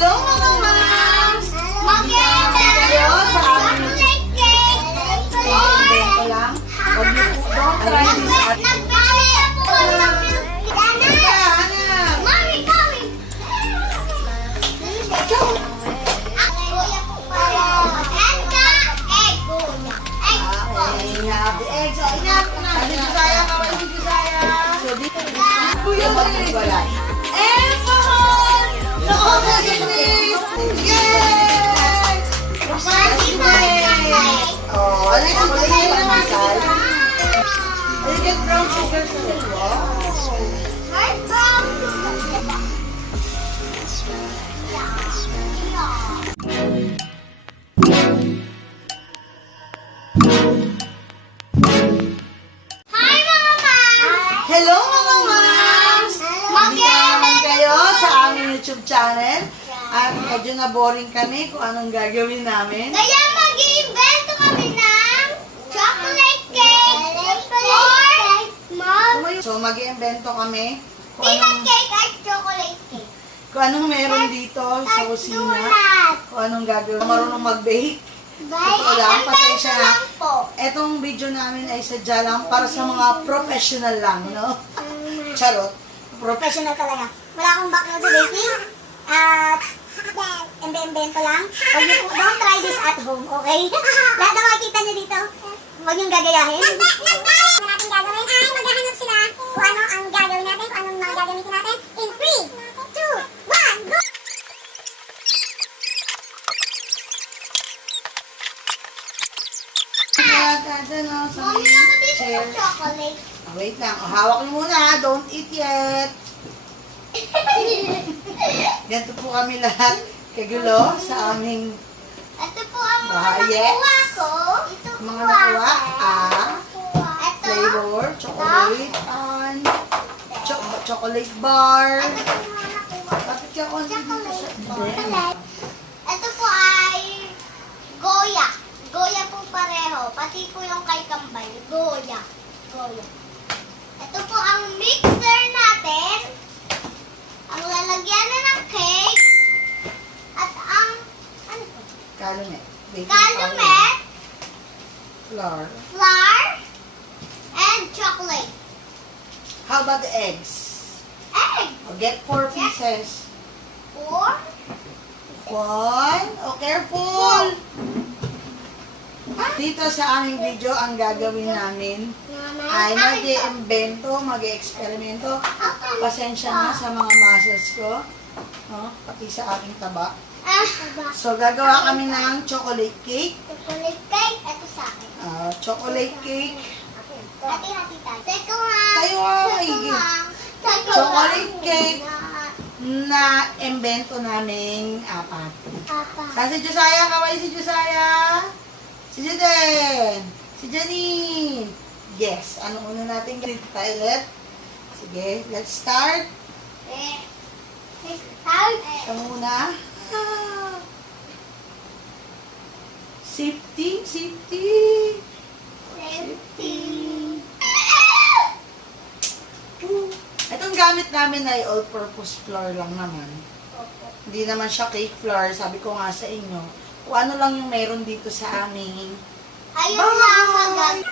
Hello mga moms! Mag-i-event kayo sa aming evento lang. Huwag niyo po, don't try this at... Happy eggs! So, enough na! Ano si Josiah? Kaway si Josiah! So, dito wala. And pohon! Naka-organize! Yay! Oh, ano yung kulay na masal? You get brown sugar sa rin. Wow! Hello mga moms! Mag-i-event kayo sa aming YouTube channel. At medyo na-boring kami kung anong gagawin namin. Kaya mag-i-event kami ng chocolate cake or So mag-i-invento kami peanut cake at chocolate cake. kung anong meron dito sa kusina. Kung anong gagawin. Marunong mag-bake. Totoo lang, pasensya na. Etong video namin ay sadya lang para sa mga professional lang, no? Charot. Professional talaga. Wala akong background sa baking. At embento lang. Huwag niyo po, don't try this at home, okay? Lahat na makikita niyo dito, huwag niyong gagayahin. Ang natin gagawin ay maghahanap sila kung ano ang gagawin natin, kung anong mga gagamitin natin. In 3, 2, 1, go! Sa chair. Chocolate. Wait lang. Hawak niyo muna ha. Don't eat yet. Ganito po kami lahat kagulo sa aming Ito po ang mga Yes. nakuha ko. Ito po mga nakuha. Ito. Flavor, chocolate, chocolate bar. Ito po yung mga nakuha. Bakit ka on dito sa... Chocolate. Ito po ay Goya. Goya po pareho. Pati po yung kay Kambay. Goya. Goya. Ito po ang mixer natin. Ang lalagyan na ng cake. At ang ano po? Calumet. Baking Calumet, powder, Flour. flour, and chocolate. How about the eggs? Egg. Get 4 pieces. 4. 1. Oh, careful! Dito sa aming video, ang gagawin namin ay mag-i-invento, mag-i-eksperimento. Pasensya na sa mga muscles ko. No? Pati sa aking taba. So, gagawa kami ng chocolate cake. Chocolate cake. Ito sa akin. Chocolate cake. Hati-hati tayo. Teko nga. Tayo nga, maigi. Chocolate cake na invento namin 4. Saan si Josiah? Kaway si Josiah? Si Jaden. Si Janine. Yes. Ano una natin gawin? Toilet. Sige, let's start. Ito muna. Safety, safety. Itong gamit namin ay all-purpose flour lang naman. Hindi naman siya cake flour. Sabi ko nga sa inyo, kung ano lang yung meron dito sa aming Ayun lang maganda.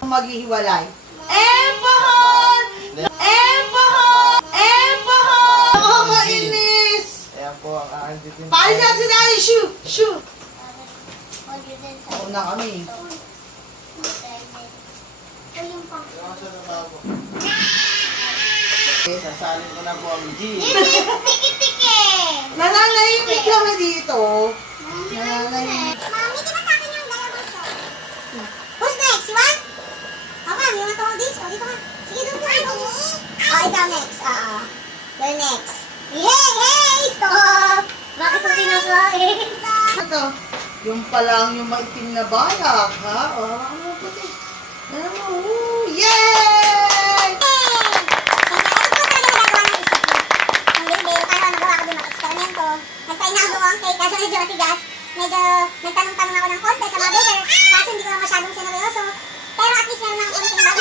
Maghihiwalay. Empahon! Empahon! Empahon! Nakakainis! Ayan po ang aking titim. Palis na si Daddy! Shoo! Shoo! Oo na kami. Sasalin ko na po ang G. Tiki-tiki! Nananahimik kami dito. Nananahimik. Mami, di ba sa akin yung dalawang ko? Who's next? You want? Oh, ma'am, you want to hold this? Oh, dito ka. Sige, doon ka. Oh, ikaw next. You're next. Hey, hey! Stop! Bakit mo pinakain? Ito, yung palang yung maitim na balak, ha? O, ano puti? Ano mo? Woo! Yay! Kaso medyo matigas, medyo nagtanong-tanong ako ng konti sa mga baker, kaso hindi ko na masyadong sineryoso. Pero at least meron akong konting bago.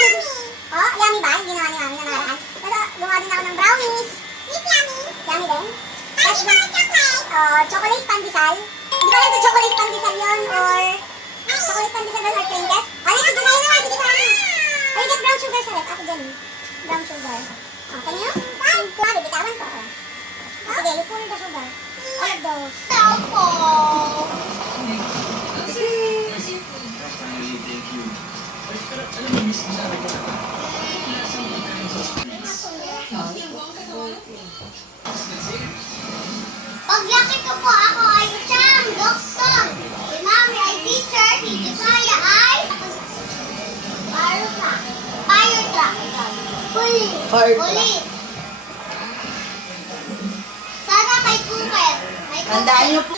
Oh, yummy ba? Yung ginawa ni Mami na nakaraan. Kaso gumawa din ako ng brownies. Yummy? Yummy din. Tapos chocolate. Oh, chocolate pandesal. Hindi ko alam kung chocolate pandesal yun or chocolate pandesal ba or crinkles. Oh, next, sige sa'yo naman. Sige sa'yo. Oh, you get brown sugar sa rep. Ako din. Brown sugar. Oh, can you? Mami, bitawan ko. Oh, sige, you pour the sugar. All of those. Paglaki ko po ako ay siyang doktor. Si Mami ay teacher, si Josiah ay fire truck. Police. Fire truck. Police. Sana kay Cooper. Tandaan niyo po.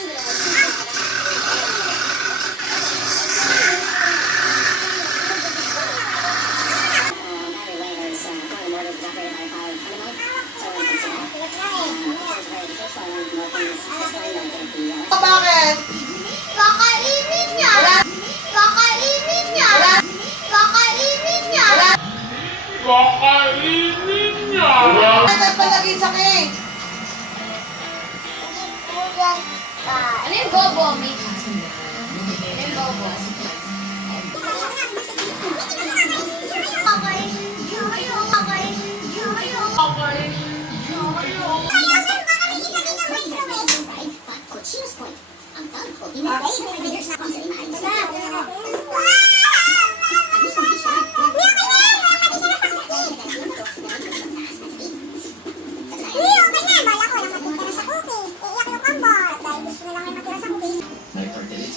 Bakit? Kakainin niya. Kakainin niya. Kakainin niya. Ano palagi sa cake? Ano yung bobo? Ano yung bobo?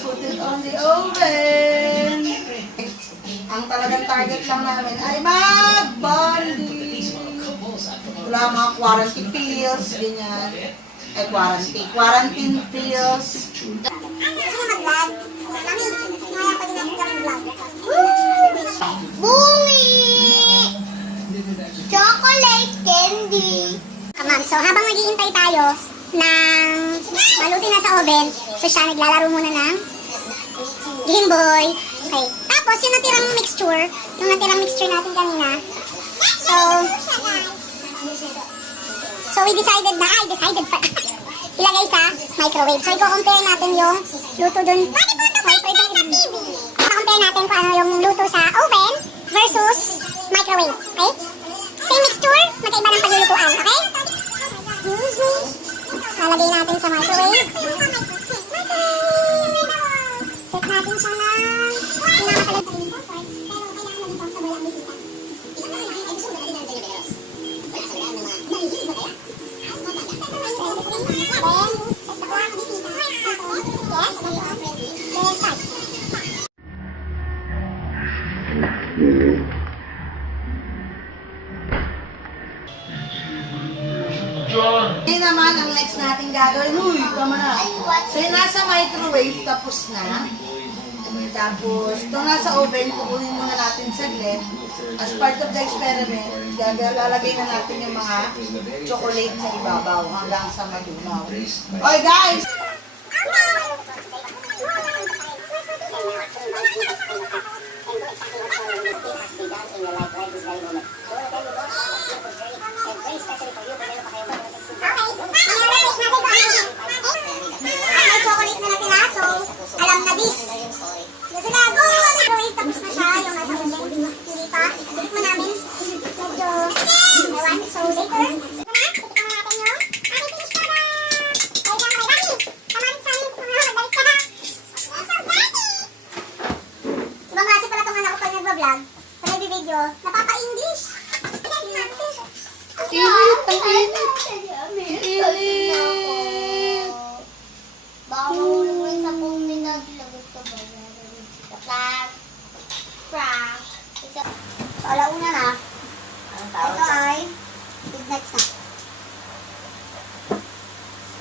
Put it on the oven. Ang talagang target lang namin ay mag-bonding. Wala mga quarantine pills, ganyan. Ay, quarantine pills. Bully! Chocolate candy! Ma'am, so habang naghihintay tayo ng maluti na sa oven, so siya naglalaro muna ng Game Boy. Okay. Tapos yung natirang mixture natin kanina. So we decided na, pa. Ilagay sa microwave. So i-compare natin yung luto dun. I-compare natin kung ano yung luto sa oven versus microwave. Okay? Same mixture, magkaiba ng paglulutuan. Okay? Lalagay natin sa microwave. Set natin siya ng Hindi naman ang next natin gagawin. Uy, tama na. So yung nasa microwave, tapos na. Tapos, ito nasa oven, kukunin muna natin saglit. As part of the experiment, lalagay na natin yung mga chocolate sa ibabaw hanggang sa madunaw. Okay guys! May chocolate na natira, so alam na this. Kasi na, go! Microwave, tapos na siya yung nasa oven. nagbablog, sa nagbi-video, napapa-English. Init, ang init. Init. Baka mahulog mo yung 10 minuto. Lagot ko ba? Kapag. Frank. So, alauna na. Ito ay midnight na.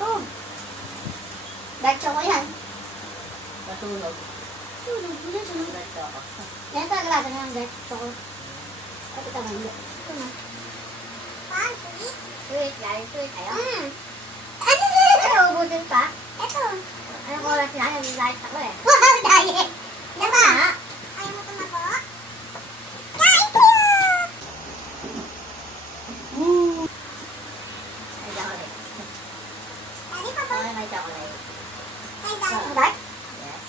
Oh. Dark choco yan. Natulog. Yan talaga lasa na yung dark choco. At ito nga hindi. Ito na. Sweet, lalo sweet. Ayaw. Ano? Ubusin pa. Ito. Anong oras na? Yung light ako eh. Wow, diet. Diba? Ayaw mo tumabo? Kain tayo! May chocolate. Dali pa ba? Okay, may chocolate. Ay, dali. Dark? Yes.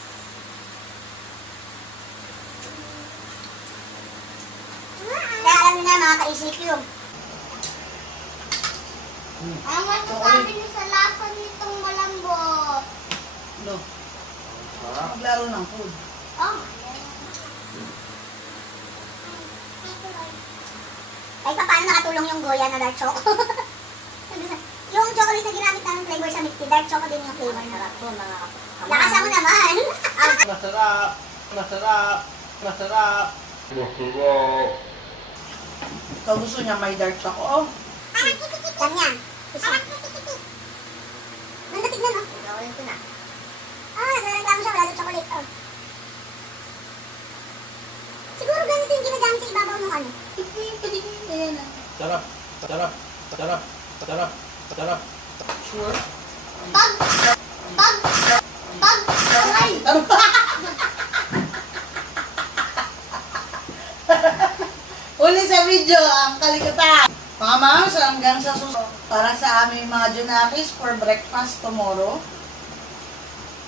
Kaya alam niyo na mga ka-ECQ. Ang masasabi niyo sa lasa nitong malambot? No, Sarap. maglaro ng food. Oh, Ay, paano nakatulong yung Goya na dark choco? Yung chocolate na ginamit namin flavor sa milk tea, dark choco din yung flavor na. sarap po mga Lakas mo naman. Masarap. Masarap. Masarap. Ikaw gusto niya may dark choco. Oh, Yan yan. Isa. Ganda tignan, oh. Gawin ko na. Ah, nagreklamo siya, wala doon chocolate, oh. Siguro ganito yung ginagamit sa ibabaw ng ano. ayan na. Sarap. Sarap. Sarap. Sarap. Sarap. Sure. Pag! Aray! Uli sa video, ang kalikutan. Mga moms, hanggang sa susunod para sa aming mga junakis for breakfast tomorrow.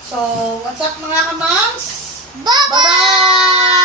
So, what's up mga ka-moms? Bye-bye! Bye-bye!